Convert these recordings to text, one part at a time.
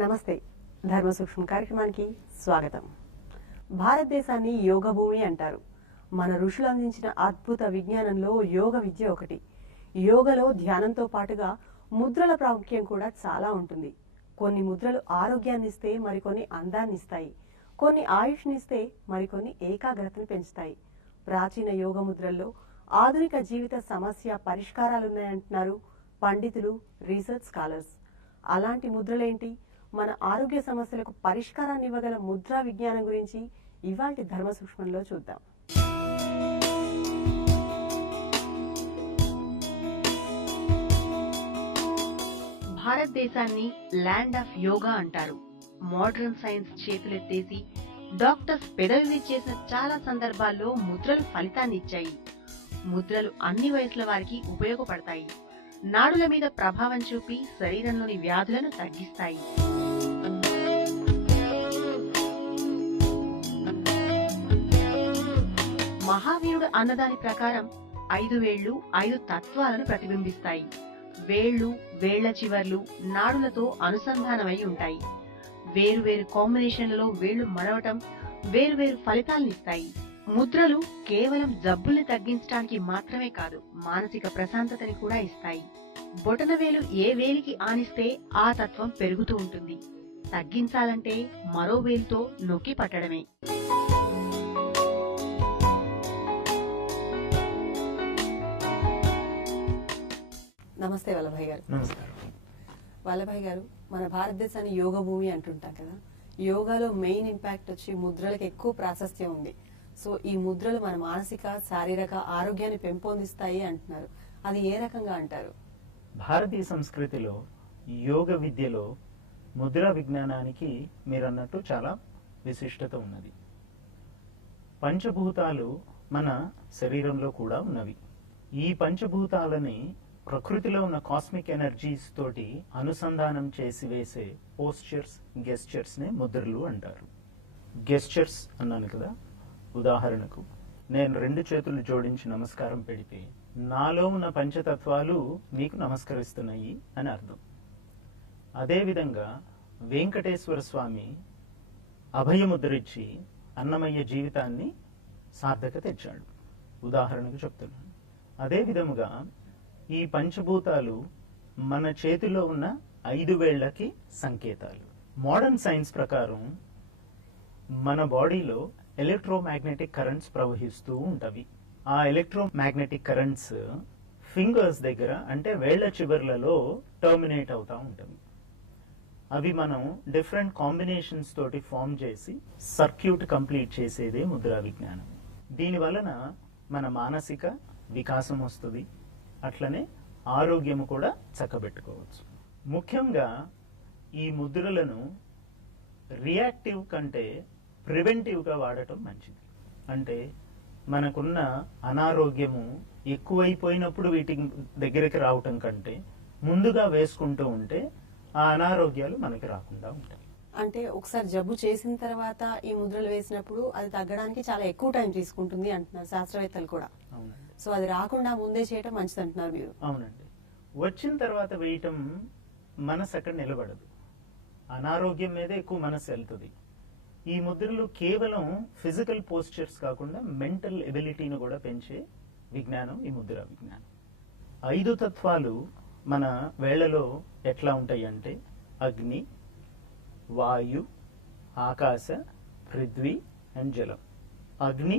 నమస్తే. ధర్మ సూక్ష్మ కార్యక్రమానికి స్వాగతం. భారతదేశాన్ని యోగ భూమి అంటారు. మన ఋషులు అందించిన అద్భుత విజ్ఞానంలో యోగ విద్య ఒకటి. యోగలో ధ్యానంతో పాటుగా ముద్రల ప్రాముఖ్యం కూడా చాలా ఉంటుంది. కొన్ని ముద్రలు ఆరోగ్యాన్ని ఇస్తే మరికొన్ని అందాన్ని ఇస్తాయి. కొన్ని ఆయుష్నిస్తే మరికొన్ని ఏకాగ్రతను పెంచుతాయి. ప్రాచీన యోగ ముద్రల్లో ఆధునిక జీవిత సమస్య పరిష్కారాలున్నాయంటున్నారు పండితులు, రీసెర్చ్ స్కాలర్స్. అలాంటి ముద్రలేంటి, మన ఆరోగ్య సమస్యలకు పరిష్కారాన్ని ఇవ్వగల ముద్రా విజ్ఞానం గురించి ఇవాల్టి ధర్మ సూక్ష్మంలో చూద్దాం. భారతదేశాన్ని ల్యాండ్ ఆఫ్ యోగా అంటారు. మోడర్న్ సైన్స్ చేతులెత్తేసి డాక్టర్స్ పెదవి చేసిన చాలా సందర్భాల్లో ముద్రలు ఫలితాన్ని ఇచ్చాయి. ముద్రలు అన్ని వయసుల వారికి ఉపయోగపడతాయి. నాడుల మీద ప్రభావం చూపి శరీరంలోని వ్యాధులను తగ్గిస్తాయి. మహావీరుడు అన్నదాని ప్రకారం 5 వేళ్లు 5 తత్వాలను ప్రతిబింబిస్తాయి. వేళ్లు, వేళ్ల చివర్లు నాడులతో అనుసంధానమై ఉంటాయి. వేరువేరు కాంబినేషన్లలో వేళ్లు మడవటం వేరువేరు ఫలితాలనిస్తాయి. ముద్రలు కేవలం జబ్బుల్ని తగ్గించడానికి మాత్రమే కాదు, మానసిక ప్రశాంతతని కూడా ఇస్తాయి. బొటనవేలు ఏ వేలికి ఆనిస్తే ఆ తత్వం పెరుగుతూ ఉంటుంది. తగ్గించాలంటే మరో వేలుతో నొక్కి పట్టడమే. నమస్తే వల్లభాయ్ గారు. నమస్కారం. వల్లభాయ్ గారు, మన భారతదేశాన్ని యోగ భూమి అంటుంటాం కదా. యోగాలో మెయిన్ ఇంపాక్ట్ వచ్చి ముద్రలకు ఎక్కువ ప్రాశస్త్యం ఉంది. సో ఈ ముద్రలు మన మానసిక, శారీరక ఆరోగ్యాన్ని పెంపొందిస్తాయి అంటున్నారు. అది ఏ రకంగా అంటారు? భారతీయ సంస్కృతిలో యోగ విద్యలో ముద్రా విజ్ఞానానికి మీరన్నట్టు చాలా విశిష్టత ఉన్నది. పంచభూతాలు మన శరీరంలో కూడా ఉన్నవి. ఈ పంచభూతాలని ప్రకృతిలో ఉన్న కాస్మిక్ ఎనర్జీస్ తోటి అనుసంధానం చేసి వేసే పోస్చర్స్, గెస్చర్స్ నే ముద్రలు అంటారు. గెస్చర్స్ అన్నాను కదా, ఉదాహరణకు నేను 2 చేతులు జోడించి నమస్కారం పెడితే నాలో ఉన్న పంచతత్వాలు మీకు నమస్కరిస్తున్నాయి అని అర్థం. అదేవిధంగా వెంకటేశ్వర స్వామి అభయముద్రిచ్చి అన్నమయ్య జీవితాన్ని సార్థక తెచ్చాడు, ఉదాహరణకు చెప్తున్నాను. అదే విధముగా ఈ పంచభూతాలు మన చేతిలో ఉన్న 5 వేళ్లకి సంకేతాలు. మోడర్న్ సైన్స్ ప్రకారం మన బాడీలో ఎలక్ట్రోమాగ్నెటిక్ కరెంట్స్ ప్రవహిస్తూ ఉంటవి. ఆ ఎలక్ట్రోమాగ్నెటిక్ కరెంట్స్ ఫింగర్స్ దగ్గర, అంటే వేళ్ల చివర్లలో టర్మినేట్ అవుతా ఉంటాయి. అవి మనం డిఫరెంట్ కాంబినేషన్స్ తోటి ఫామ్ చేసి సర్క్యూట్ కంప్లీట్ చేసేదే ముద్రా విజ్ఞానం. దీని వలన మన మానసిక వికాసం వస్తుంది, అట్లనే ఆరోగ్యము కూడా చక్కబెట్టుకోవచ్చు. ముఖ్యంగా ఈ ముద్రలను రియాక్టివ్ కంటే ప్రివెంటివ్గా వాడటం మంచిది. అంటే మనకున్న అనారోగ్యము ఎక్కువైపోయినప్పుడు వీటి దగ్గరికి రావటం కంటే ముందుగా వేసుకుంటూ ఉంటే ఆ అనారోగ్యాలు మనకి రాకుండా ఉంటాయి. అంటే ఒకసారి జబ్బు చేసిన తర్వాత ఈ ముద్రలు వేసినప్పుడు అది తగ్గడానికి చాలా ఎక్కువ టైం తీసుకుంటుంది అంటున్నారు శాస్త్రవేత్తలు కూడా. అవునండి. సో అది రాకుండా ముందే చేయటం మంచిది అంటున్నారు మీరు. అవునండి. వచ్చిన తర్వాత వేయటం మనసు అక్కడ నిలబడదు, అనారోగ్యం మీద ఎక్కువ మనసు వెళ్తుంది. ఈ ముద్రలు కేవలం ఫిజికల్ పోస్చర్స్ కాకుండా మెంటల్ ఎబిలిటీని కూడా పెంచే విజ్ఞానం ఈ ముద్ర విజ్ఞానం. 5 తత్వాలు మన వేళ్లలో ఎట్లా ఉంటాయి అంటే అగ్ని, వాయు, ఆకాశ, పృథ్వీ అండ్ జలం. అగ్ని,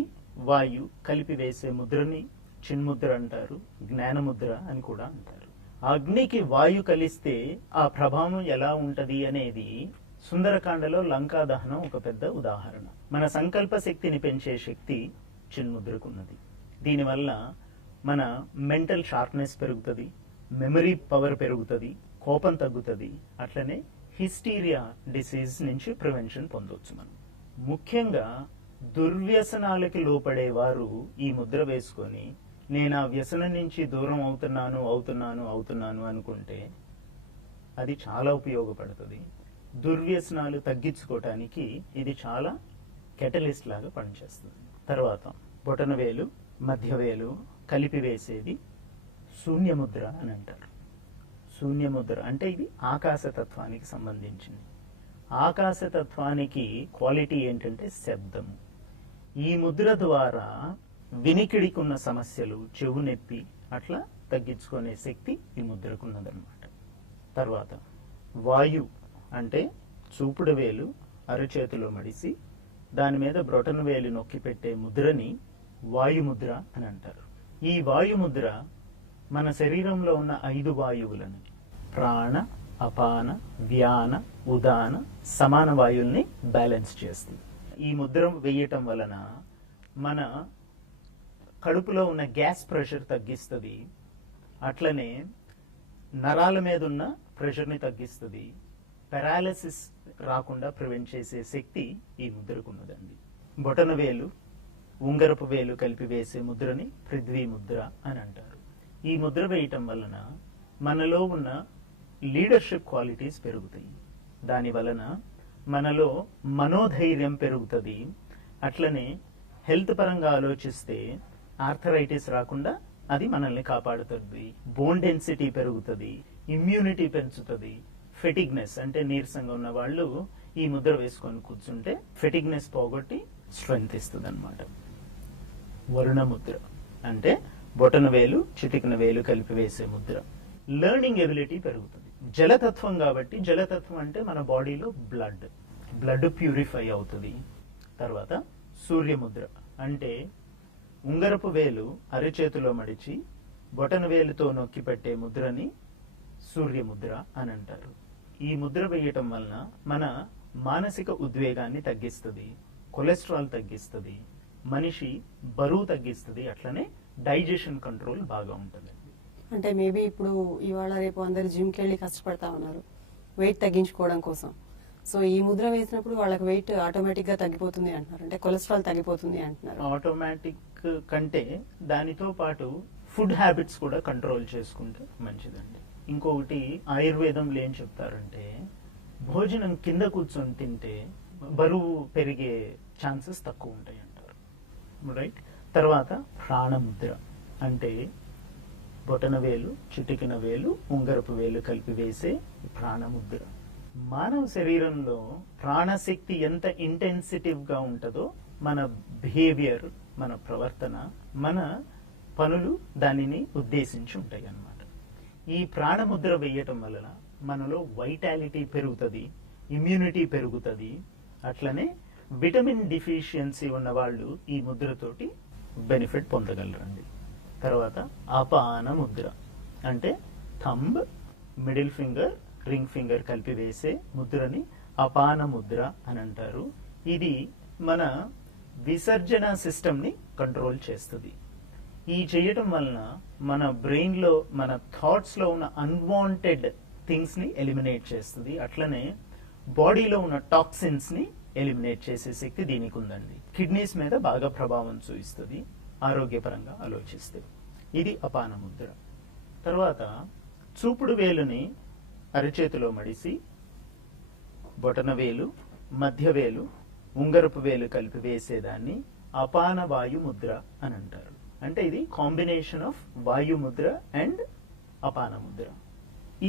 వాయు కలిపి వేసే ముద్రని చిన్ముద్ర అంటారు, జ్ఞానముద్ర అని కూడా అంటారు. అగ్నికి వాయు కలిస్తే ఆ ప్రభావం ఎలా ఉంటది అనేది సుందరకాండలో లంకా దహనం ఒక పెద్ద ఉదాహరణ. మన సంకల్ప శక్తిని పెంచే శక్తి చిన్ముద్రకున్నది. దీనివల్ల మన మెంటల్ షార్ప్నెస్ పెరుగుతుంది, మెమరీ పవర్ పెరుగుతుంది, కోపం తగ్గుతుంది. అట్లనే హిస్టీరియా డిసీజ్ నుంచి ప్రివెన్షన్ పొందవచ్చు మనం. ముఖ్యంగా దుర్వ్యసనాలకి లోపడేవారు ఈ ముద్ర వేసుకొని నేను ఆ వ్యసనం నుంచి దూరం అవుతున్నాను అనుకుంటే అది చాలా ఉపయోగపడుతుంది. దుర్వ్యసనాలు తగ్గించుకోవటానికి ఇది చాలా కెటలిస్ట్ లాగా పనిచేస్తుంది. తర్వాత బొటనవేలు, మధ్యవేలు కలిపి వేసేది శూన్యముద్ర అని అంటారు. శూన్యముద్ర అంటే ఇది ఆకాశతత్వానికి సంబంధించింది. ఆకాశతత్వానికి క్వాలిటీ ఏంటంటే శబ్దము. ఈ ముద్ర ద్వారా వినికిడికి ఉన్న సమస్యలు, చెవు నొప్పి అట్లా తగ్గించుకునే శక్తి ఈ ముద్రకు ఉన్నదన్నమాట. తర్వాత వాయు అంటే చూపుడు వేలు అరచేతిలో మడిసి దాని మీద బ్రొటన వేలు నొక్కి పెట్టే ముద్రని వాయుముద్ర అని అంటారు. ఈ వాయుముద్ర మన శరీరంలో ఉన్న 5 వాయువులను ప్రాణ, అపాన, వ్యాన, ఉదాన, సమాన వాయువుల్ని బ్యాలెన్స్ చేస్తుంది. ఈ ముద్ర వేయటం వలన మన కడుపులో ఉన్న గ్యాస్ ప్రెషర్ తగ్గిస్తుంది. అట్లనే నరాల మీద ఉన్న ప్రెషర్ని తగ్గిస్తుంది. పెరాలసిస్ రాకుండా ప్రివెంట్ చేసే శక్తి ఈ ముద్రకు ఉన్నదండి. బొటన వేలు, ఉంగరపు వేలు కలిపి వేసే ముద్రని పృథ్వీ ముద్ర అని అంటారు. ఈ ముద్ర వేయటం వలన మనలో ఉన్న లీడర్షిప్ క్వాలిటీస్ పెరుగుతాయి. దాని వలన మనలో మనోధైర్యం పెరుగుతుంది. అట్లనే హెల్త్ పరంగా ఆలోచిస్తే ఆర్థరైటిస్ రాకుండా అది మనల్ని కాపాడుతుంది. బోన్ డెన్సిటీ పెరుగుతుంది, ఇమ్యూనిటీ పెంచుతుంది. ఫెటిగ్నెస్ అంటే నీరసంగా ఉన్న వాళ్ళు ఈ ముద్ర వేసుకొని కూర్చుంటే ఫెటిగ్నెస్ పోగొట్టి స్ట్రెంగ్త్ ఇస్తుంది అనమాట. వరుణ ముద్ర అంటే బొటన వేలు, చిటికిన వేలు కలిపి వేసే ముద్ర. లెర్నింగ్ ఎబిలిటీ పెరుగుతుంది. జలతత్వం కాబట్టి, జలతత్వం అంటే మన బాడీలో బ్లడ్ ప్యూరిఫై అవుతుంది. తర్వాత సూర్యముద్ర అంటే ఉంగరపు వేలు అరచేతిలో మడిచి బొటన వేలుతో నొక్కి పెట్టే ముద్రని సూర్యముద్ర అని అంటారు. ఈ ముద్ర వేయటం వలన మన మానసిక ఉద్వేగాన్ని తగ్గిస్తుంది, కొలెస్ట్రాల్ తగ్గిస్తుంది, మనిషి బరువు తగ్గిస్తుంది. అట్లనే డైజెషన్ కంట్రోల్ బాగా ఉంటుంది. అంటే మేబీ ఇప్పుడు ఇవాళ రేపు అందరు జిమ్కి వెళ్ళి కష్టపడతా ఉన్నారు వెయిట్ తగ్గించుకోవడం కోసం. సో ఈ ముద్ర వేసినప్పుడు వాళ్ళకి వెయిట్ ఆటోమేటిక్ గా తగ్గిపోతుంది అంటున్నారు, అంటే కొలెస్ట్రాల్ తగ్గిపోతుంది అంటున్నారు. ఆటోమేటిక్ కంటే దానితో పాటు ఫుడ్ హ్యాబిట్స్ కూడా కంట్రోల్ చేసుకుంటే మంచిదండి. ఇంకొకటి ఆయుర్వేదంలో ఏం చెప్తారంటే భోజనం కింద కూర్చొని తింటే బరువు పెరిగే ఛాన్సెస్ తక్కువ ఉంటాయి అంటారు. రైట్. తర్వాత ప్రాణముద్ర అంటే బొటన వేలు, చిటికిన వేలు, ఉంగరపు వేలు కలిపి వేసే ప్రాణముద్ర. మానవ శరీరంలో ప్రాణశక్తి ఎంత ఇంటెన్సిటివ్ గా ఉంటుందో మన బిహేవియర్, మన ప్రవర్తన, మన పనులు దానిని ఉద్దేశించి ఉంటాయి అన్నమాట. ఈ ప్రాణముద్ర వేయటం వలన మనలో వైటాలిటీ పెరుగుతుంది, ఇమ్యూనిటీ పెరుగుతుంది. అట్లనే విటమిన్ డిఫిషియన్సీ ఉన్న వాళ్ళు ఈ ముద్రతోటి బెనిఫిట్ పొందగలరండి. తర్వాత అపాన ముద్ర అంటే thumb, middle finger, ring finger కలిపి వేసే ముద్రని అపాన ముద్ర అని అంటారు. ఇది మన విసర్జన సిస్టమ్ ని కంట్రోల్ చేస్తుంది. ఈ చేయటం వలన మన బ్రెయిన్ లో, మన థాట్స్ లో ఉన్న అన్వాంటెడ్ థింగ్స్ ని ఎలిమినేట్ చేస్తుంది. అట్లనే బాడీలో ఉన్న టాక్సిన్స్ ని ఎలిమినేట్ చేసే శక్తి దీనికి ఉందండి. కిడ్నీస్ మీద బాగా ప్రభావం చూపిస్తుంది ఆరోగ్యపరంగా ఆలోచిస్తే. ఇది అపాన ముద్ర. తర్వాత చూపుడు వేలుని అరచేతిలో మడిసి బొటన వేలు, మధ్య వేలు, ఉంగరపు వేలు కలిపి వేసేదాన్ని అపాన వాయు ముద్ర అని అంటారు. అంటే ఇది కాంబినేషన్ ఆఫ్ వాయు ముద్ర అండ్ అపాన ముద్ర.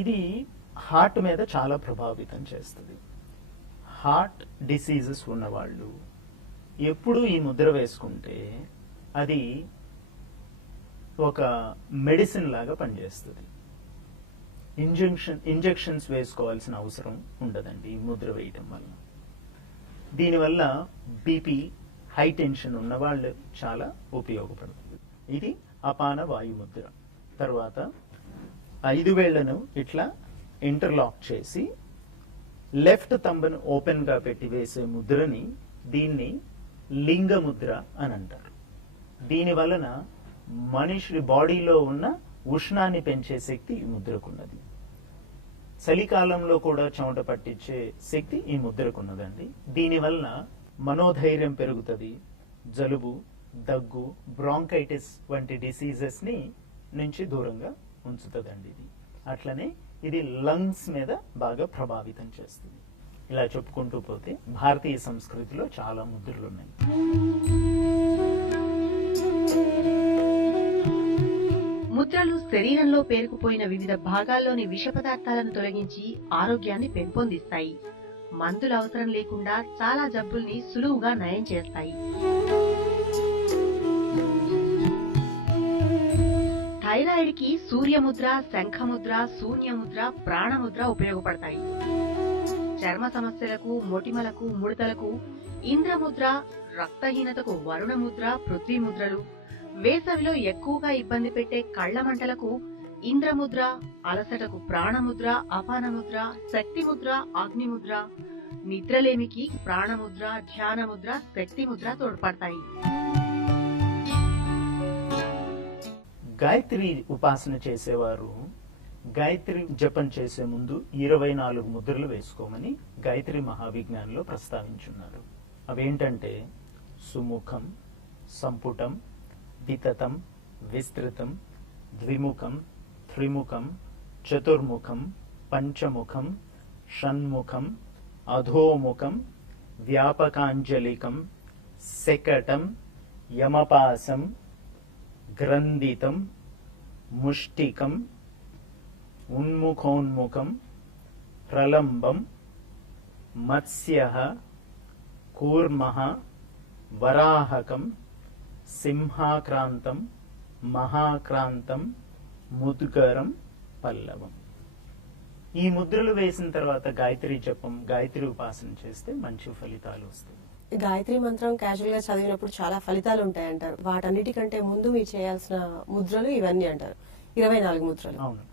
ఇది హార్ట్ మీద చాలా ప్రభావితం చేస్తుంది. హార్ట్ డిసీజెస్ ఉన్నవాళ్ళు ఎప్పుడు ఈ ముద్ర వేసుకుంటే అది ఒక మెడిసిన్ లాగా పనిచేస్తుంది. ఇంజెక్షన్స్ వేసుకోవాల్సిన అవసరం ఉండదండి ఈ ముద్ర వేయటం వల్ల. దీనివల్ల బీపీ, హై టెన్షన్ ఉన్న వాళ్ళు చాలా ఉపయోగపడుతుంది. ఇది అపాన వాయు ముద్ర. తర్వాత 5 వేళ్లను ఇట్లా ఇంటర్లాక్ చేసి లెఫ్ట్ థంబ్ను ఓపెన్ గా పెట్టి వేసే ముద్రని దీన్ని లింగ ముద్ర అని అంటారు. దీని వలన మనిషి బాడీలో ఉన్న ఉష్ణాన్ని పెంచే శక్తి ఈ ముద్రకున్నది. చలికాలంలో కూడా చెమట పట్టించే శక్తి ఈ ముద్రకున్నదండి. దీనివల్ల మనోధైర్యం పెరుగుతుంది. జలుబు, దగ్గు, బ్రాంకైటిస్ వంటి డిసీజెస్ ని నుంచి దూరంగా ఉంచుతుందండి ఇది. అట్లనే ఇది లంగ్స్ మీద బాగా ప్రభావితం చేస్తుంది. ఇలా చెప్పుకుంటూ పోతే భారతీయ సంస్కృతిలో చాలా ముద్రలు ఉన్నాయి. ముద్రలు శరీరంలో పేరుకుపోయిన వివిధ భాగాల్లోని విష పదార్థాలను తొలగించి ఆరోగ్యాన్ని పెంపొందిస్తాయి. మందులు అవసరం లేకుండా చాలా జబ్బుల్ని సులువుగా నయం చేస్తాయి. థైరాయిడ్ కి సూర్యముద్ర, శంఖముద్ర, శూన్యముద్ర, ప్రాణముద్ర ఉపయోగపడతాయి. చర్మ సమస్యలకు, మొటిమలకు, ముడతలకు ఇంద్రముద్ర, రక్తహీనతకు వరుణముద్ర, పృథ్వీముద్రలు, వేసవిలో ఎక్కువగా ఇబ్బంది పెట్టే కళ్ల మంటలకు ఇంద్రముద్ర, అలసటకు ప్రాణముద్ర, అపానముద్ర, శక్తిముద్ర, అగ్నిముద్ర, నిద్రలేమికి ప్రాణముద్ర, ధ్యానముద్ర, శక్తిముద్ర తోడ్పడతాయి. గాయత్రి ఉపాసన చేసేవారు గాయత్రి జపం చేసే ముందు 24 ముద్రలు వేసుకోమని గాయత్రి మహావిజ్ఞానంలో ప్రస్తావించున్నారు. అవేంటంటే సుముఖం, సంపుటం, వితతం, విస్తృతం, ద్విముఖం, త్రిముఖం, చతుర్ముఖం, పంచముఖం, షణ్ముఖం, అధోముఖం, వ్యాపకాంజలికం, శకటం, యమపాసం, గ్రంథితం, ముష్టికం, ఉన్ముఖోన్ముఖం, ప్రలంబం, మత్స్యః, కూర్మః, వరాహకం, సింహాక్రాంతం, మహాక్రాంతం, ముద్గరం, పల్లవం. ఈ ముద్రలు వేసిన తర్వాత గాయత్రి జపం, గాయత్రి ఉపాసన చేస్తే మంచి ఫలితాలు వస్తాయి. గాయత్రి మంత్రం క్యాజువల్ గా చదివినప్పుడు చాలా ఫలితాలు ఉంటాయంటారు. వాటన్నిటికంటే ముందు మీరు చేయాల్సిన ముద్రలు ఇవన్నీ అంటారు. 24 ముద్రలు. అవును.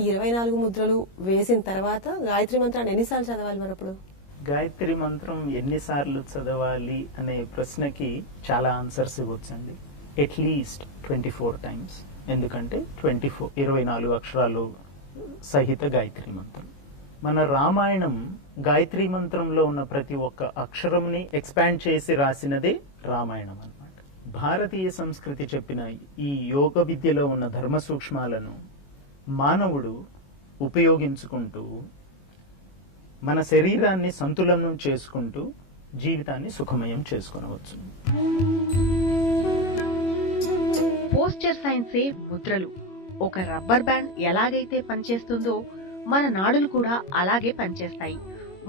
ఈ 24 ముద్రలు వేసిన తర్వాత గాయత్రి మంత్రాన్ని ఎన్నిసార్లు చదవాలి మరి అప్పుడు? గాయత్రి మంత్రం ఎన్నిసార్లు చదవాలి అనే ప్రశ్నకి చాలా ఆన్సర్స్ ఇవ్వచ్చండి. At least 24 times. ఎందుకంటే 24 అక్షరాలు సహిత గాయత్రి మంత్రం. మన రామాయణం గాయత్రి మంత్రంలో ఉన్న ప్రతి ఒక్క అక్షరంని ఎక్స్పాండ్ చేసి రాసినదే రామాయణం అన్నమాట. భారతీయ సంస్కృతి చెప్పిన ఈ యోగ విద్యలో ఉన్న ధర్మ సూక్ష్మాలను మానవుడు ఉపయోగించుకుంటూ మన శరీరాన్ని సంతులనం చేసుకుంటూ జీవితాన్ని సుఖమయం చేసుకొనవచ్చు. పోస్చర్ సైన్సే ముద్రలు. ఒక రబ్బర్ బ్యాండ్ ఎలాగైతే పనిచేస్తుందో మన నాడులు కూడా అలాగే పనిచేస్తాయి.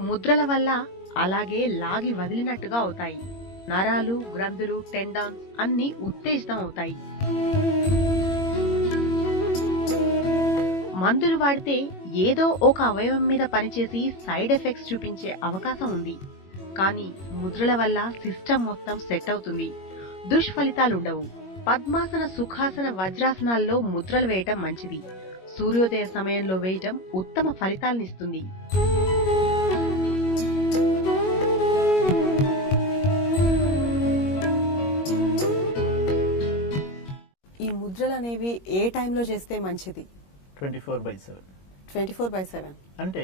ముద్రల వల్ల అలాగే లాగి వదిలినట్టుగా అవుతాయి. నరాలు, గ్రంథులు, టెండాన్స్ అన్ని ఉత్తేజితం అవుతాయి. మందులు వాడితే ఏదో ఒక అవయవం మీద పనిచేసి సైడ్ ఎఫెక్ట్స్ చూపించే అవకాశం ఉంది. కానీ ముద్రల వల్ల సిస్టమ్ మొత్తం సెట్ అవుతుంది. దుష్ఫలితాలుండవు. పద్మాసన, సుఖాసన, వజ్రాసనాల్లో ముద్రలు వేయటం మంచిది. సూర్యోదయ సమయంలో వేయటం ఉత్తమ ఫలితాలనిస్తుంది. ఈ ముద్రలు అనేవి ఏ టైంలో చేస్తే మంచిది? 24/7. 24/7 అంటే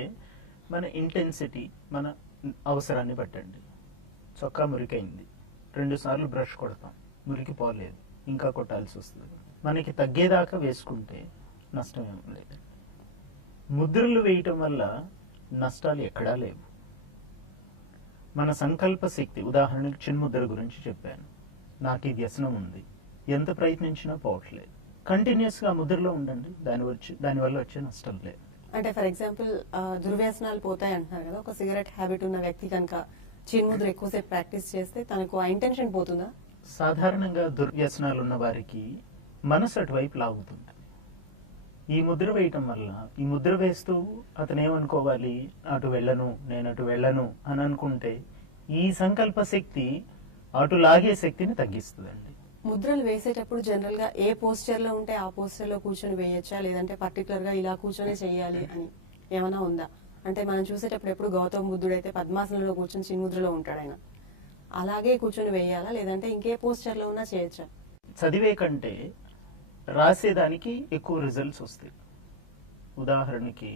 మన ఇంటెన్సిటీ, మన అవసరాన్ని బట్టండి. చొక్కా మురికైంది, 2 సార్లు బ్రష్ కొడతాం, మురికి పోలేదు, ఇంకా కొట్టాల్సి వస్తుంది. మనకి తగ్గేదాకా వేసుకుంటే నష్టం ఏం లేదు. ముద్రలు వేయటం వల్ల నష్టాలు ఎక్కడా లేవు. మన సంకల్ప శక్తి, ఉదాహరణకు చిన్ముద్ర గురించి చెప్పాను. నాకు ఈ వ్యసనం ఉంది, ఎంత ప్రయత్నించినా పోవట్లేదు. కంటిన్యూస్ గా ముద్రలో ఉండండి, దానివల్ల వచ్చే నష్టం లేదు. అంటే ఫర్ ఎగ్జాంపుల్ దుర్వ్యసనాలు పోతాయి అంటున్నారు కదా. ఒక సిగరెట్ హ్యాబిట్ ఉన్న వ్యక్తి కనుక చిన్ముద్ర ఎక్కువసేపు ప్రాక్టీస్ చేస్తే తనకు ఆ ఇంటెన్షన్ పోతుందా? సాధారణంగా దుర్వ్యసనాలు ఉన్న వారికి మనసు అటువైపు లాగుతుంది. ఈ ముద్ర వేయటం వల్ల, ఈ ముద్ర వేస్తూ అతను ఏమనుకోవాలి, అటు వెళ్ళను, నేను అటు వెళ్ళను అని అనుకుంటే ఈ సంకల్ప శక్తి అటు లాగే శక్తిని తగ్గిస్తుందండి. ముద్రలు వేసేటప్పుడు జనరల్ గా ఏ పోస్చర్ లో ఉంటే ఆ పోస్చర్ లో కూర్చొని వేయచ్చా, లేదంటే పర్టికులర్ గా ఇలా కూర్చొని చేయాలి అని ఏమైనా ఉందా? అంటే మనం చూసేటప్పుడు ఎప్పుడు గౌతమ బుద్ధుడు అయితే పద్మాసనంలో కూర్చొని చిన్ముద్రలో ఉంటాడు, ఆయన అలాగే కూర్చొని వేయాలా, లేదంటే ఇంకే పోస్చర్ లో ఉన్నా చేయొచ్చా? చదివే కంటే రాసేదానికి ఎక్కువ రిజల్ట్స్ వస్తాయి. ఉదాహరణకి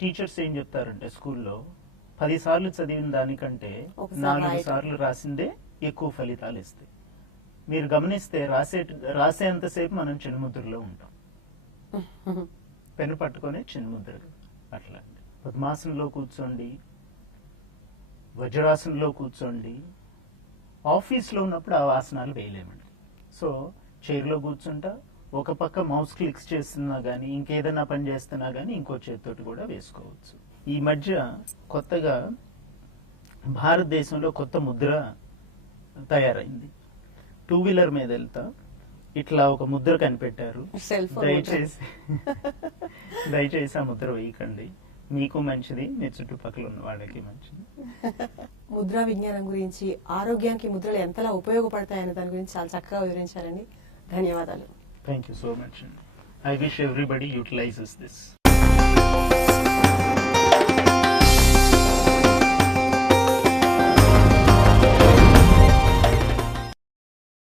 టీచర్స్ ఏం చెప్తారంటే స్కూల్లో 10 సార్లు చదివిన దానికంటే 4 సార్లు రాసిందే ఎక్కువ ఫలితాలు ఇస్తాయి. మీరు గమనిస్తే రాసేంతసేపు మనం చిన్ముద్రలో ఉంటాం. పెన్ను పట్టుకొని చిన్ముద్రలు. అట్లా పద్మాసనంలో కూర్చోండి, వజ్రాసనంలో కూర్చోండి. ఆఫీస్లో ఉన్నప్పుడు ఆ ఆసనాలు వేయలేమండి. సో చైర్లో కూర్చుంటా, ఒక పక్క మౌస్ క్లిక్స్ చేస్తున్నా గానీ, ఇంకేదైనా పని చేస్తున్నా గానీ ఇంకో చేతితోటి కూడా వేసుకోవచ్చు. ఈ మధ్య కొత్తగా భారతదేశంలో కొత్త ముద్ర తయారైంది. 2-వీలర్ మీద వెళ్తా ఇట్లా ఒక ముద్ర కనిపెట్టారు. సెల్ ఫోన్ దయచేసి ఆ ముద్ర వేయకండి. మీకు మంచిది, మీ చుట్టుపక్కల ఉన్న వాళ్ళకి మంచిది. ముద్రా విజ్ఞానం గురించి, ఆరోగ్యానికి ముద్రలు ఎంతలా ఉపయోగపడతాయనే దాని గురించి చాలా చక్కగా వివరించారండి. ధన్యవాదాలు. Thank you so much. I wish everybody utilizes this.